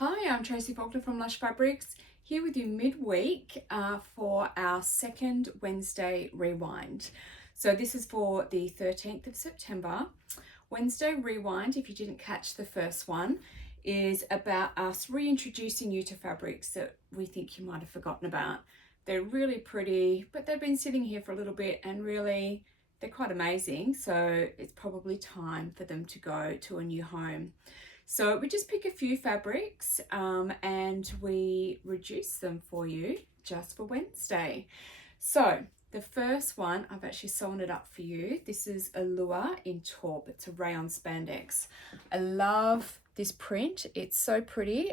Hi, I'm Tracy Faulkner from Lush Fabrics, here with you midweek for our second Wednesday Rewind. So this is for the 13th of September. Wednesday Rewind, if you didn't catch the first one, is about us reintroducing you to fabrics that we think you might have forgotten about. They're really pretty, but they've been sitting here for a little bit and really they're quite amazing. So it's probably time for them to go to a new home. So we just pick a few fabrics and we reduce them for you just for Wednesday. So the first one, I've actually sewn it up for you. This is Allure in taupe. It's a rayon spandex. I love this print. It's so pretty.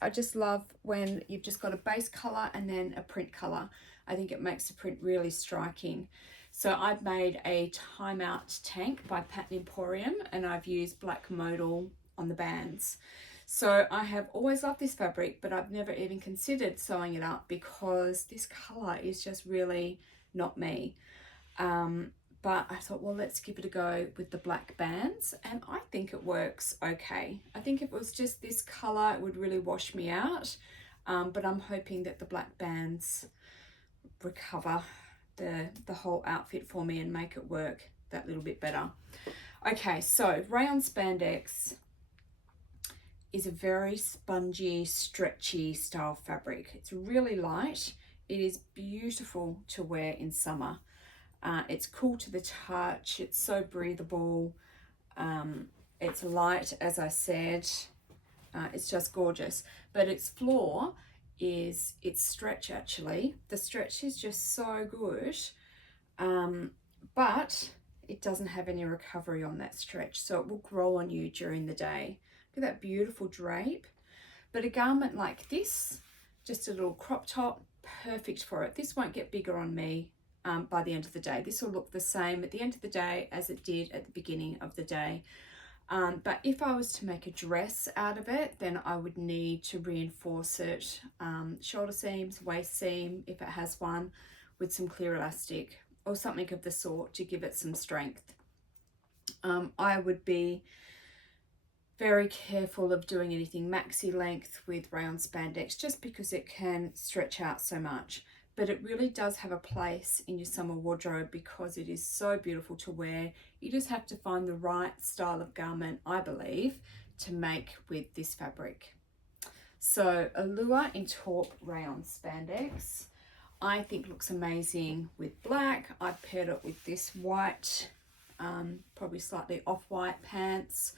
I just love when you've just got a base color and then a print color. I think it makes the print really striking. So I've made a timeout tank by Pattern Emporium and I've used black modal on the bands. So I have always loved this fabric, but I've never even considered sewing it up because this color is just really not me. But I thought, well, let's give it a go with the black bands, and I think it works okay. I think if it was just this color, it would really wash me out. But I'm hoping that the black bands recover the whole outfit for me and make it work that little bit better. Okay, so rayon spandex is a very spongy, stretchy style fabric. It's really light. It is beautiful to wear in summer. It's cool to the touch. It's so breathable. It's light, as I said. It's just gorgeous. But its flaw is its stretch, actually. The stretch is just so good. But it doesn't have any recovery on that stretch, so it will grow on you during the day. Look at that beautiful drape. But a garment like this, just a little crop top, perfect for it. This won't get bigger on me by the end of the day. This will look the same at the end of the day as it did at the beginning of the day. But if I was to make a dress out of it, then I would need to reinforce it, shoulder seams, waist seam, if it has one, with some clear elastic or something of the sort to give it some strength. I would be very careful of doing anything maxi length with rayon spandex just because it can stretch out so much, but it really does have a place in your summer wardrobe because it is so beautiful to wear. You just have to find the right style of garment, I believe, to make with this fabric. So Allure in taupe rayon spandex I think looks amazing with black. I paired it with this white, probably slightly off-white pants.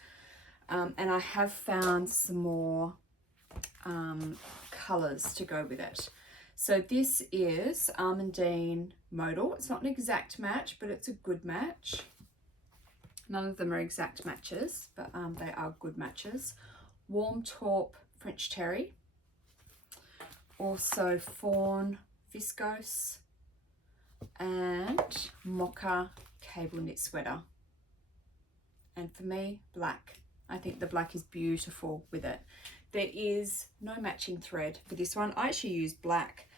And I have found some more colours to go with it. So this is Almondine Modal. It's not an exact match, but it's a good match. None of them are exact matches, but they are good matches. Warm taupe French terry. Also fawn viscose and mocha cable knit sweater. And for me, black. I think the black is beautiful with it. There is no matching thread for this one. I actually used black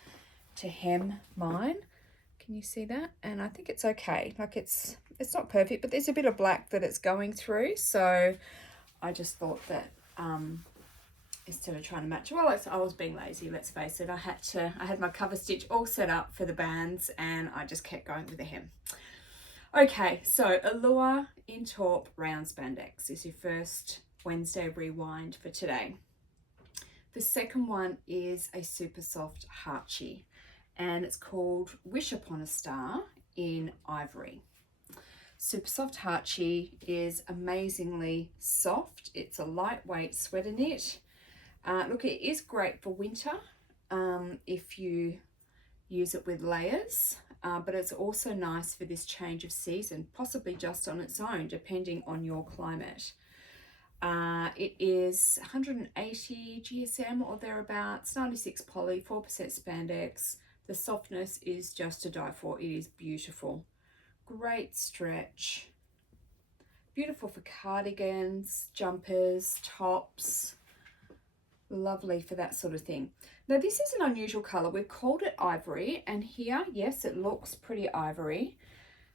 to hem mine. Can you see that? And I think it's okay. Like it's not perfect, but there's a bit of black that it's going through. So I just thought that instead of trying to match, well, I was being lazy, let's face it. I had my cover stitch all set up for the bands and I just kept going with the hem. Okay, so Allure in taupe rayon spandex is your first Wednesday rewind for today. The second one is a super soft Heartchi and it's called Wish Upon a Star in ivory. Super soft Heartchi is amazingly soft. It's a lightweight sweater knit. Look, it is great for winter if you use it with layers. But it's also nice for this change of season, possibly just on its own, depending on your climate. It is 180 GSM or thereabouts, 96 poly, 4% spandex. The softness is just to die for. It is beautiful. Great stretch. Beautiful for cardigans, jumpers, tops. Lovely for that sort of thing. Now this is an unusual color. We've called it ivory, and here, yes, it looks pretty ivory,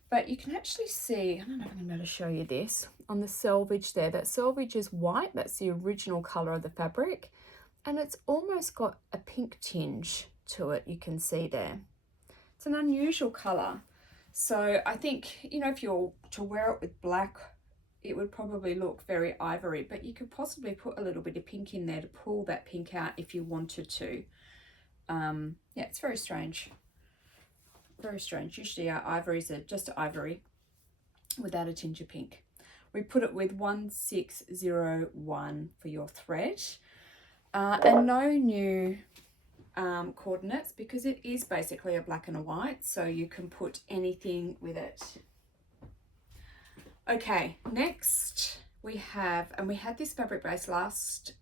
but you can actually see, I don't know if I'm going to be able to show you this, on the selvage there. That selvage is white. That's the original color of the fabric. and it's almost got a pink tinge to it, you can see there. It's an unusual colour. So I think, you know, if you're to wear it with black, it would probably look very ivory, but you could possibly put a little bit of pink in there to pull that pink out if you wanted to. Yeah, it's very strange. Very strange. Usually our ivories are just ivory without a tinge of pink. We put it with 1601 for your thread. And no new coordinates, because it is basically a black and a white, so you can put anything with it. Okay, next we have, and we had this fabric base last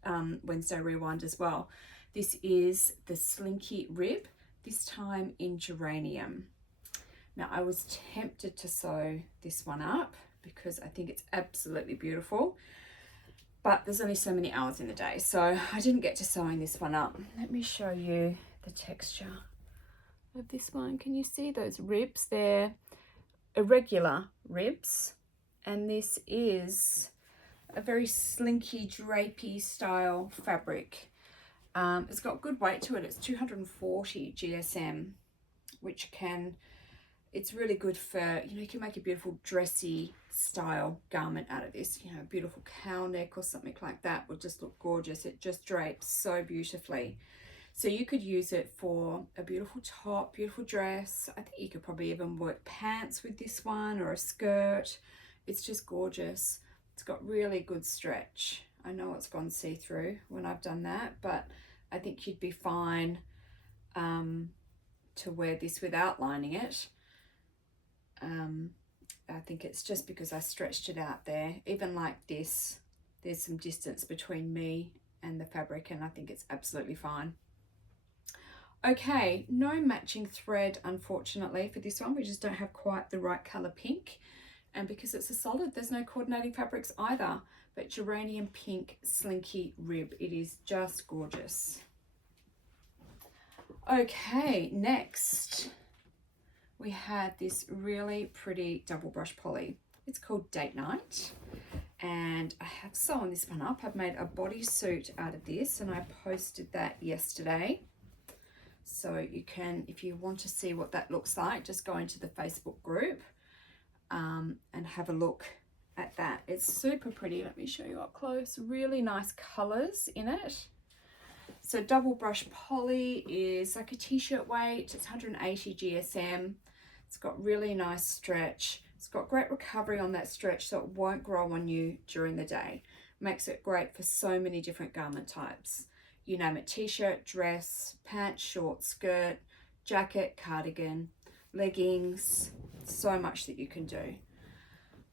Wednesday Rewind as well. This is the Slinky Rib, this time in geranium. Now I was tempted to sew this one up because I think it's absolutely beautiful, but there's only so many hours in the day, so I didn't get to sewing this one up. Let me show you the texture of this one. Can you see those ribs? They're irregular ribs, and this is a very slinky, drapey style fabric. It's got good weight to it. It's 240 GSM, which it's really good for, you know, you can make a beautiful dressy style garment out of this. You know, a beautiful cow neck or something like that would just look gorgeous. It just drapes so beautifully. So you could use it for a beautiful top, beautiful dress. I think you could probably even work pants with this one, or a skirt. It's just gorgeous. It's got really good stretch. I know it's gone see-through when I've done that, but I think you'd be fine to wear this without lining it. I think it's just because I stretched it out there. Even like this, there's some distance between me and the fabric, and I think it's absolutely fine. Okay, no matching thread, unfortunately, for this one. We just don't have quite the right colour pink. And because it's a solid, there's no coordinating fabrics either. But geranium pink Slinky Rib, it is just gorgeous. Okay, next we have this really pretty double brush poly. It's called Date Night, and I have sewn this one up. I've made a bodysuit out of this, and I posted that yesterday. So you can, if you want to see what that looks like, just go into the Facebook group and have a look at that. It's super pretty. Let me show you up close. Really nice colors in it. So double brush poly is like a t-shirt weight. It's 180 GSM. It's got really nice stretch. It's got great recovery on that stretch, so it won't grow on you during the day. Makes it great for so many different garment types. You name it, t-shirt, dress, pants, short, skirt, jacket, cardigan, leggings, so much that you can do.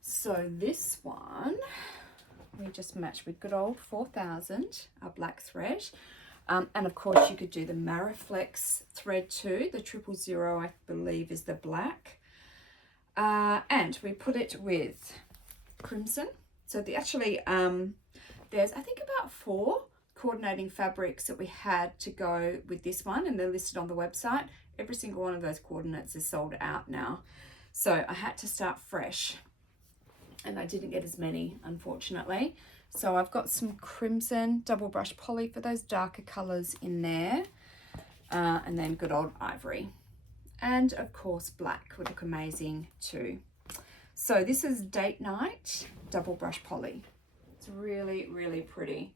So this one, we just match with good old 4000, our black thread. And of course you could do the Mariflex thread too. The 000, I believe, is the black. And we put it with crimson. So there's, I think, about 4 coordinating fabrics that we had to go with this one, and they're listed on the website. Every single one of those coordinates is sold out now. So I had to start fresh, and I didn't get as many, unfortunately. So I've got some crimson double brush poly for those darker colors in there, and then good old ivory, and of course black would look amazing too. So this is Date Night double brush poly. It's really, really pretty.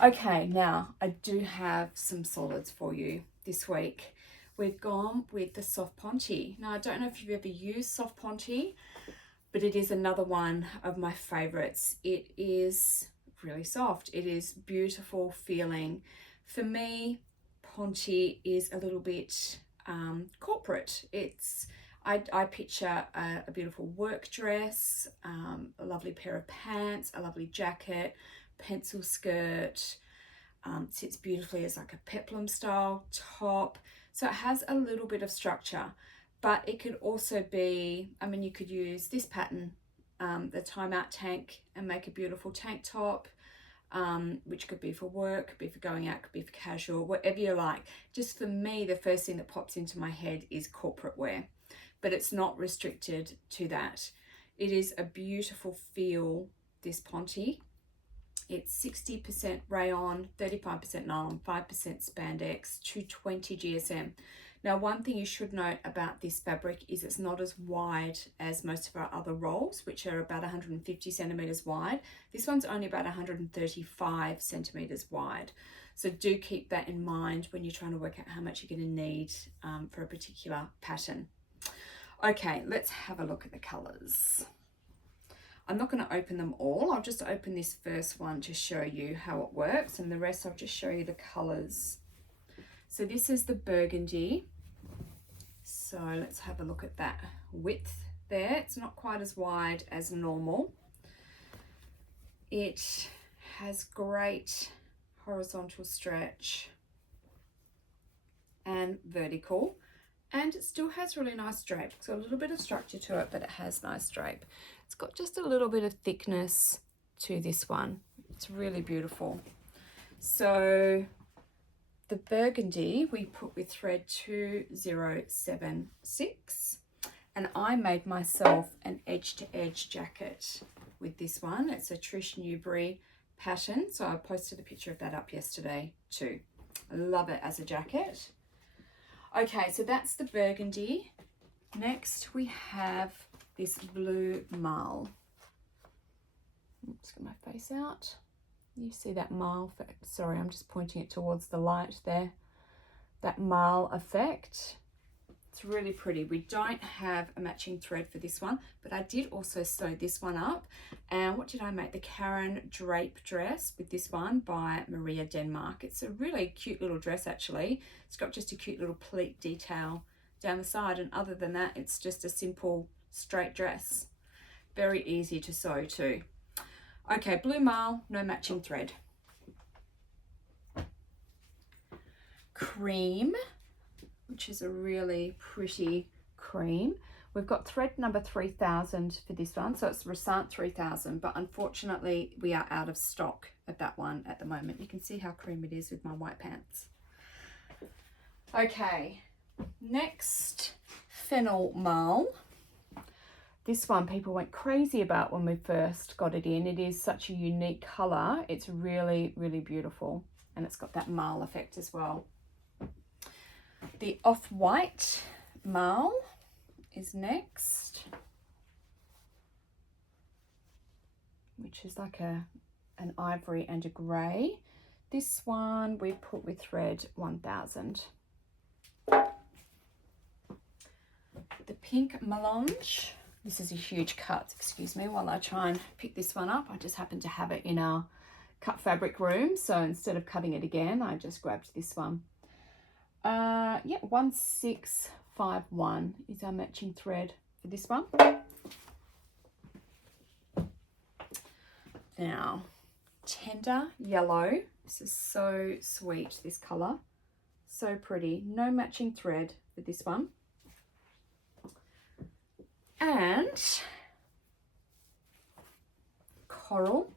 Okay, now I do have some solids for you this week. We've gone with the soft ponte. Now I don't know if you've ever used soft ponte, but it is another one of my favorites. It is really soft. It is beautiful feeling. For me, ponte is a little bit corporate. I picture a beautiful work dress, a lovely pair of pants, a lovely jacket, pencil skirt, sits beautifully as like a peplum style top. So it has a little bit of structure, but it could also be, I mean, you could use this pattern, the timeout tank, and make a beautiful tank top, which could be for work, could be for going out, could be for casual, whatever you like. Just for me, the first thing that pops into my head is corporate wear, but it's not restricted to that. It is a beautiful feel, this ponte. It's 60% rayon, 35% nylon, 5% spandex, 220 GSM. Now, one thing you should note about this fabric is it's not as wide as most of our other rolls, which are about 150 centimeters wide. This one's only about 135 centimeters wide. So do keep that in mind when you're trying to work out how much you're going to need for a particular pattern. Okay, let's have a look at the colors. I'm not going to open them all. I'll just open this first one to show you how it works, and the rest I'll just show you the colors. So this is the burgundy. So let's have a look at that width there. It's not quite as wide as normal. It has great horizontal stretch and vertical, and it still has really nice drape. It's got a little bit of structure to it, but it has nice drape. It's got just a little bit of thickness to this one. It's really beautiful. So the burgundy we put with thread 2076, and I made myself an edge-to-edge jacket with this one. It's a Trish Newberry pattern, so I posted a picture of that up yesterday too. I love it as a jacket. Okay, so that's the burgundy. Next we have this blue marl. Let's get my face out. You see that marl effect? Sorry, I'm just pointing it towards the light there. That marl effect. It's really pretty. We don't have a matching thread for this one, but I did also sew this one up. And what did I make? The Karen drape dress with this one by Maria Denmark. It's a really cute little dress actually. It's got just a cute little pleat detail down the side, and other than that, it's just a simple straight dress. Very easy to sew too. Okay, blue marl, no matching thread. Cream, which is a really pretty cream. We've got thread number 3000 for this one, so it's Resant 3000, but unfortunately we are out of stock of that one at the moment. You can see how cream it is with my white pants. Okay, next, fennel marl. This one people went crazy about when we first got it in. It is such a unique colour. It's really, really beautiful, and it's got that marl effect as well. The off-white marl is next, which is like an ivory and a grey. This one we put with thread 1000. The pink melange. This is a huge cut, excuse me, while I try and pick this one up. I just happen to have it in our cut fabric room, so instead of cutting it again, I just grabbed this one. Yeah, 1651 is our matching thread for this one. Now, tender yellow. This is so sweet, this colour. So pretty. No matching thread for this one. And coral.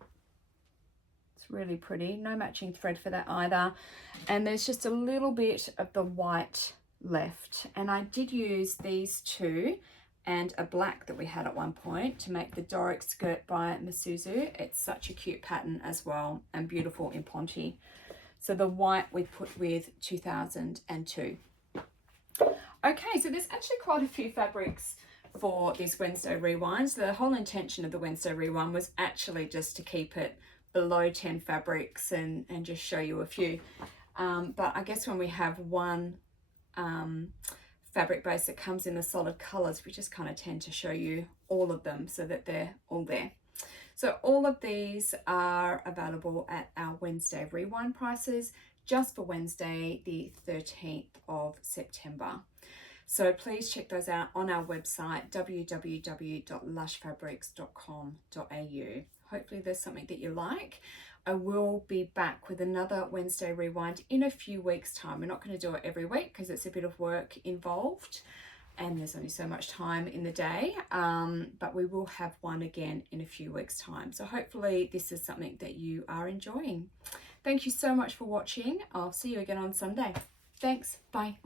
It's really pretty. No matching thread for that either. And there's just a little bit of the white left. And I did use these two and a black that we had at one point to make the Doric skirt by Masuzu. It's such a cute pattern as well, and beautiful in Ponte. So the white we put with 2002. Okay, so there's actually quite a few fabrics for this Wednesday rewind. So the whole intention of the Wednesday rewind was actually just to keep it below 10 fabrics and just show you a few. But I guess when we have one fabric base that comes in the solid colors, we just kind of tend to show you all of them so that they're all there. So all of these are available at our Wednesday rewind prices just for Wednesday the 13th of September. So please check those out on our website, www.lushfabrics.com.au. Hopefully there's something that you like. I will be back with another Wednesday rewind in a few weeks' time. We're not going to do it every week because it's a bit of work involved and there's only so much time in the day, but we will have one again in a few weeks' time. So hopefully this is something that you are enjoying. Thank you so much for watching. I'll see you again on Sunday. Thanks. Bye.